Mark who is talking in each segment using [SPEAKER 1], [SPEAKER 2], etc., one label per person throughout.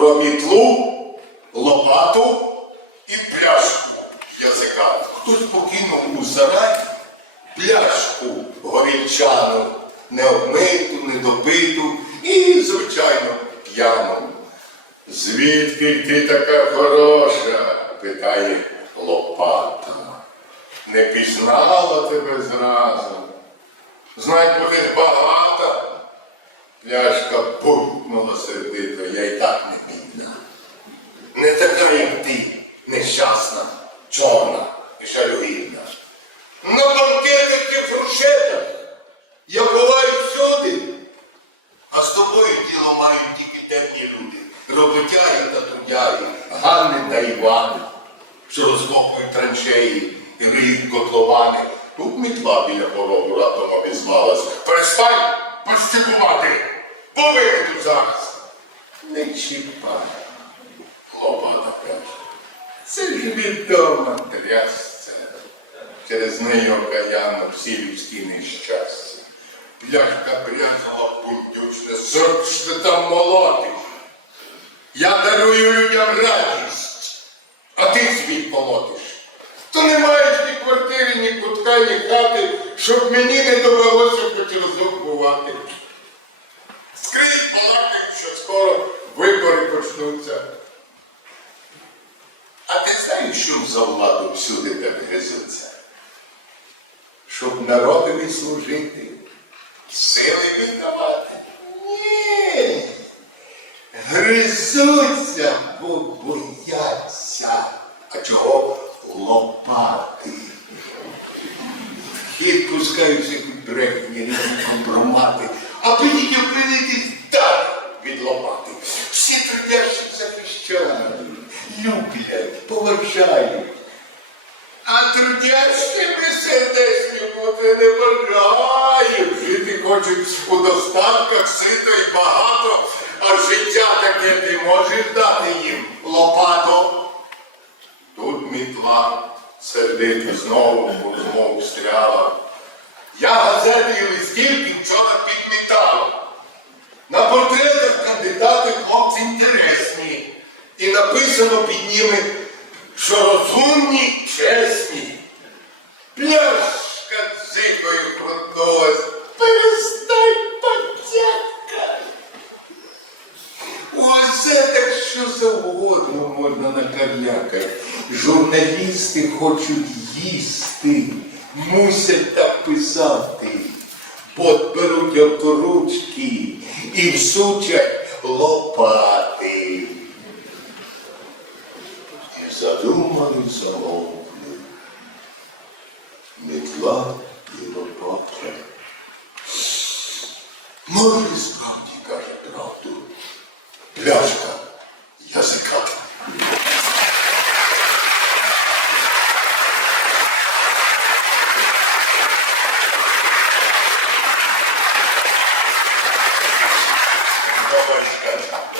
[SPEAKER 1] про мітлу, лопату і пляшку язика. Хтось покинув у сарай пляшку горільчану, необмиту, недопиту і, звичайно, п'яну. Звідки ти така хороша? питає Лопата. Не пізнала тебе зразу. Знай, будеш багата. Пляшка буркнула сердито, я й так не. Не така, як ти, нещасна, чорна і шалюгідна. На банкетах і фуршетах я буваю всюди, а з тобою діло мають тільки темні люди. Роботяги та трудяги, Ганни та Івани, що розкопують траншеї і риють котловани. Тут мітла біля порогу раптом обізвалась. Перестань постікувати, повинен зараз. Не чіпай, каже. Це ж відома трясця. Через неї окаянно всі людські нещастя. Пляшка брязала пунктючне, що ти там молотиш. Я дарую людям радість, а ти світ молотиш. То не маєш ні квартири, ні кутка, ні хати, щоб мені не довелося хоч разок бувати. Скрізь балакають, що скоро вибори почнуться. Ти за владу всюди так гризуться? Щоб народові служити, сили віддавати. Ні. Гризуться, бо люблять, поважають. А трудящими сердечні бути не бажають. Жити хочуть у достатках, сито і багато, а життя таке ти можеш дати їм лопато. Тут мітла сердито знову в розмову встряла. Я газети і листівки вчора підмітав. На портретах кандидати хлопці інтересні. І написано під ними, що розумні, чесні. Пляшка дзикою крутилась. Перестань, потяка. Оце так що завгодно можна накар'якати. Журналісти хочуть їсти, мусять так писати. Подберуть окоручки і всучать лопати. Замовкли. Метла і лопата. Може, справді каже правду. Пляшка язика.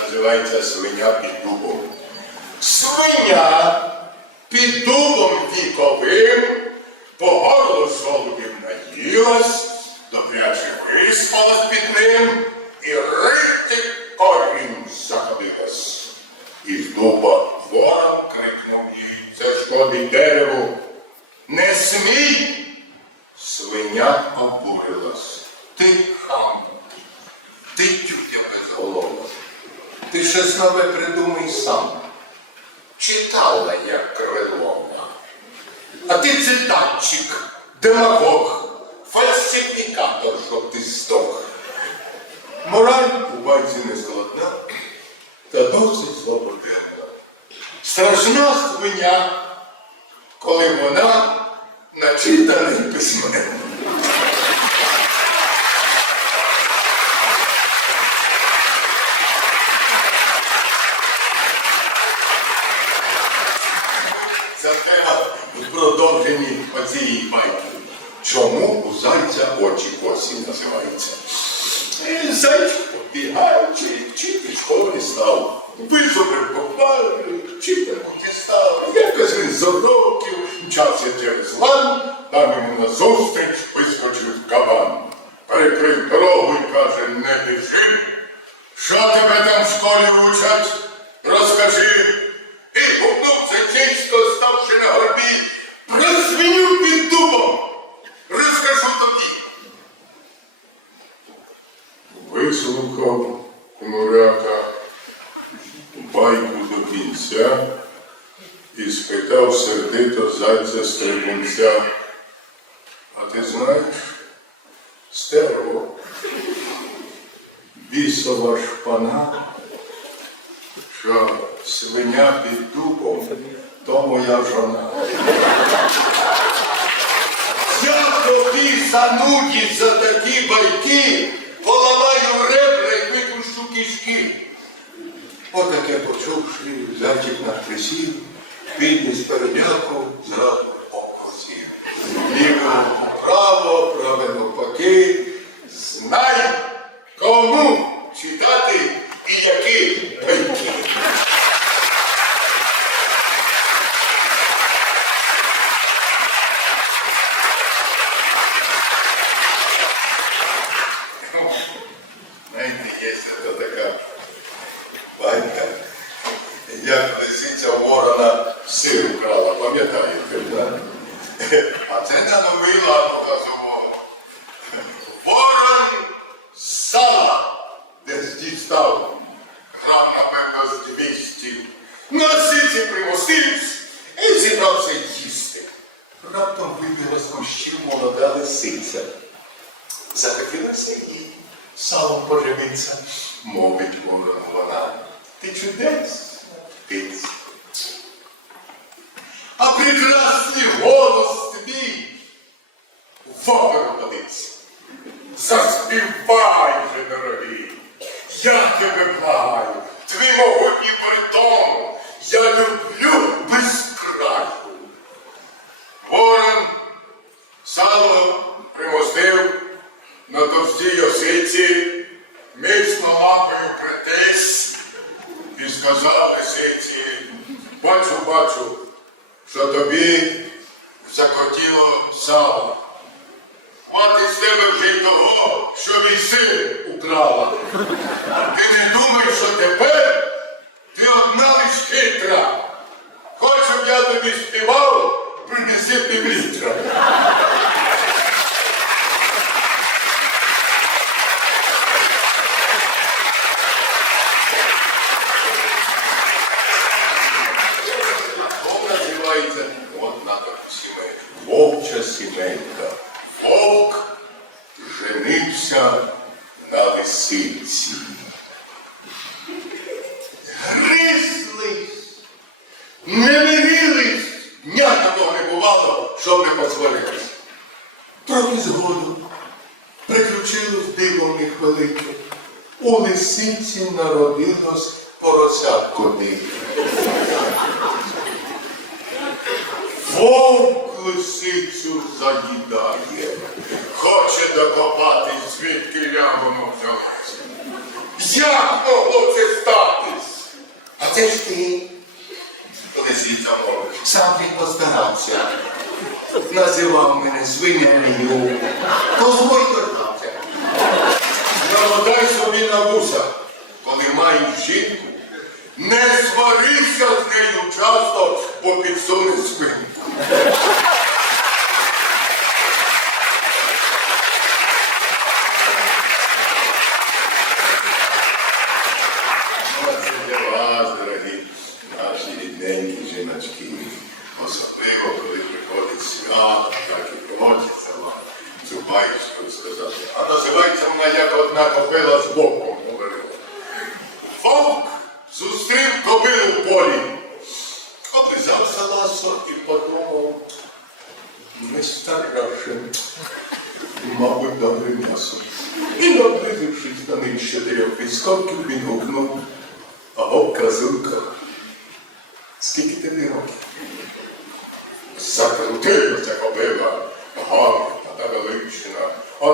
[SPEAKER 1] Називається свиня під дубом. Свиня під дубом віковим, по горло наїлась, добряче виспалась під ним і рити корінь заходилась. І з дуба ворон крикнув їй, це шкодить дереву. Не смій! Свиня обурилась. Ти хам, ти тютя безголова. Ти щось нове придумай сам. Читала як крилова. А ти цитатчик, демагог, фальсифікатор, щоб ти здох. Мораль у банці не складна, та досить злободенна. Страшна свиня, коли вона начитаний письменник. Це тема в продовженні оцієї байки. Чому у зайця очі косі називаються? Зайчик побігаючи, вчити в школі став. Визубрив попали, вчитель став. Якось він з уроків мчався через лан, там йому назустріч вискочив кабан. Перекрив дорогу і каже, не біжи. Що тебе там в школі учать? розкажи. Гукнув Зайчисько, ставши на горбі, про під дубом. Розкажу тобі. Вислухав моряка байку до кінця і спитав сердито зайця стрибунця. А ти знаєш, стерво, бісова шпана, що свиня під дубом, то моя жона. Я тобі за такі байки поламаю ребра і випущу кишки. Отаке почувши, зайчик на хресі, підніс передяку, зразу окосів. Як лисиця ворона сир украла, пам'ятаєте, да? А це на новий лад показував. Ворон сала, десь дістав. Грам, напевно, з 200. На сиці примостився і зібрався їсти. Раптом вибігла з кущів молода лисиця. Захотілося їй салом поживитися. Мовить ворон вона. Ти чудесна птиця. А прекрасний голос твій в оперу годиться. Заспівай же, дорогий, я тебе благаю, твій могутній притон, я люблю без краю. Ворон сало примостив на товстій осиці, міцно лапою притис і сказав лисиці, бачу, бачу, що тобі захотіло сало. Мати з тебе вже й того, що мій син украла. Ти не думай, що тепер ти одна лиш хитра. Хоч щоб я тобі співав, принеси півлітра. Вовк називається одна сімейка. Вовча сімейка. Вовк женився на лисиці. Гризлись, не мирились, дня такого не бувало, щоб не посварились. Згодом приключилось диво велике. У лисиці народилось поросятко дике. Вовк лисицю заїдає, хоче докопатись, звідки воно взялося. Як могло це статись? А це ж ти. Лисиця мовить, сам він постарався. Називав мене свиняною. Дозволь торкався. Намотай собі на вуса, коли маєш жінку, не сварися з нею часто, бо підсуне спинку. Оце для вас, дорогі наші рідненькі жіночки. Особливо, коли приходить свято, так і хочеться вам цю баєчку сказати. А називається вона як одна копила з боком говорила. Вовк зустрів кобилу в полі. Облизався ласо і подумав. Не старшим. Мабуть, добре м'ясо. І наблизившись на них з чотирьох підскоків, він гукнув. Аго, красунка, скільки тобі років? Закрутилася кобила, гарна та велична, а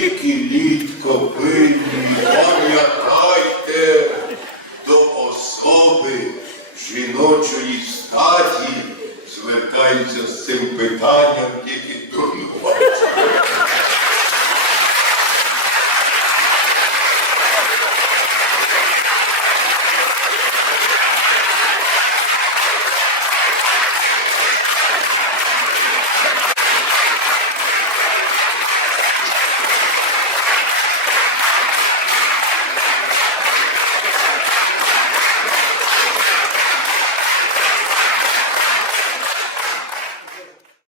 [SPEAKER 1] ніколи, скільки літ копилі